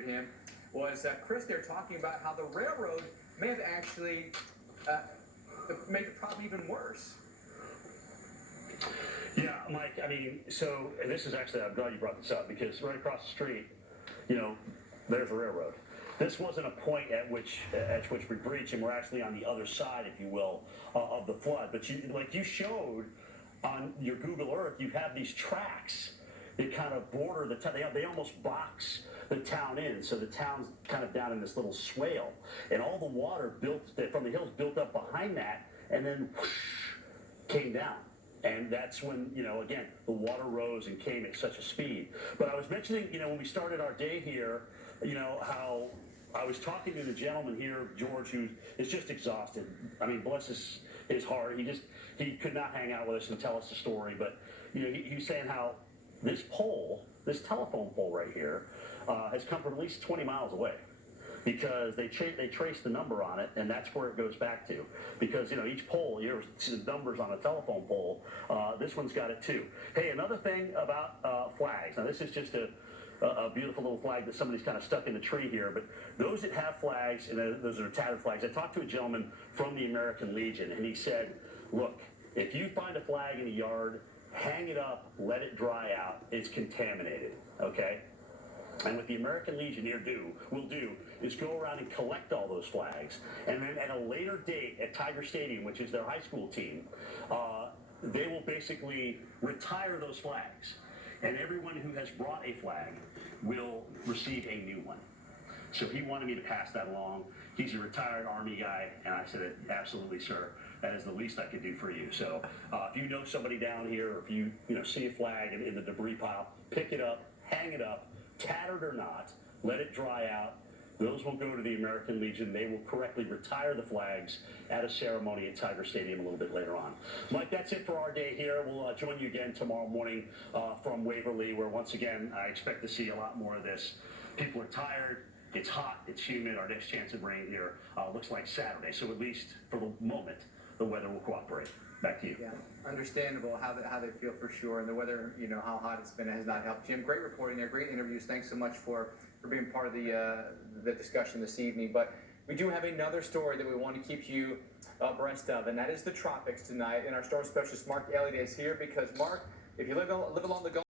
him was Chris there talking about how the railroad may have actually made the problem even worse. Yeah, Mike, I mean, and this is actually, I'm glad you brought this up, because right across the street, there's a railroad. This wasn't a point at which we breach, and we're actually on the other side, if you will, of the flood. But you showed on your Google Earth, you have these tracks that kind of border the town. They almost box the town in, so the town's kind of down in this little swale, and all the water from the hills built up behind that, and then whoosh, came down. And that's when, again, the water rose and came at such a speed. But I was mentioning, when we started our day here, how I was talking to the gentleman here, George, who is just exhausted. I mean, bless his heart. He could not hang out with us and tell us the story. But, he was saying how this telephone pole right here, has come from at least 20 miles away. Because they trace the number on it, and that's where it goes back to. Because, each pole, you see the numbers on a telephone pole, this one's got it too. Hey, another thing about flags. Now, this is just a beautiful little flag that somebody's kind of stuck in the tree here, but those that have flags, and those are tattered flags, I talked to a gentleman from the American Legion, and he said, look, if you find a flag in a yard, hang it up, let it dry out, it's contaminated, okay? And what the American Legion here will do is go around and collect all those flags. And then at a later date at Tiger Stadium, which is their high school team, they will basically retire those flags. And everyone who has brought a flag will receive a new one. So he wanted me to pass that along. He's a retired Army guy, and I said, absolutely, sir. That is the least I could do for you. So if you know somebody down here, or if you see a flag in the debris pile, pick it up, hang it up, tattered or not, let it dry out. Those will go to the American Legion. They will correctly retire the flags at a ceremony at Tiger Stadium a little bit later on. Mike, that's it for our day here. We'll join you again tomorrow morning from Waverly, where once again I expect to see a lot more of this. People are tired. It's hot. It's humid. Our next chance of rain here looks like Saturday. So at least for the moment, the weather will cooperate. Back to you. Yeah, understandable how they feel for sure, and the weather, how hot it's been has not helped. Jim, great reporting there, great interviews. Thanks so much for being part of the discussion this evening. But we do have another story that we want to keep you abreast of, and that is the tropics tonight. And our storm specialist Mark Elliott is here because, Mark, if you live along the Gulf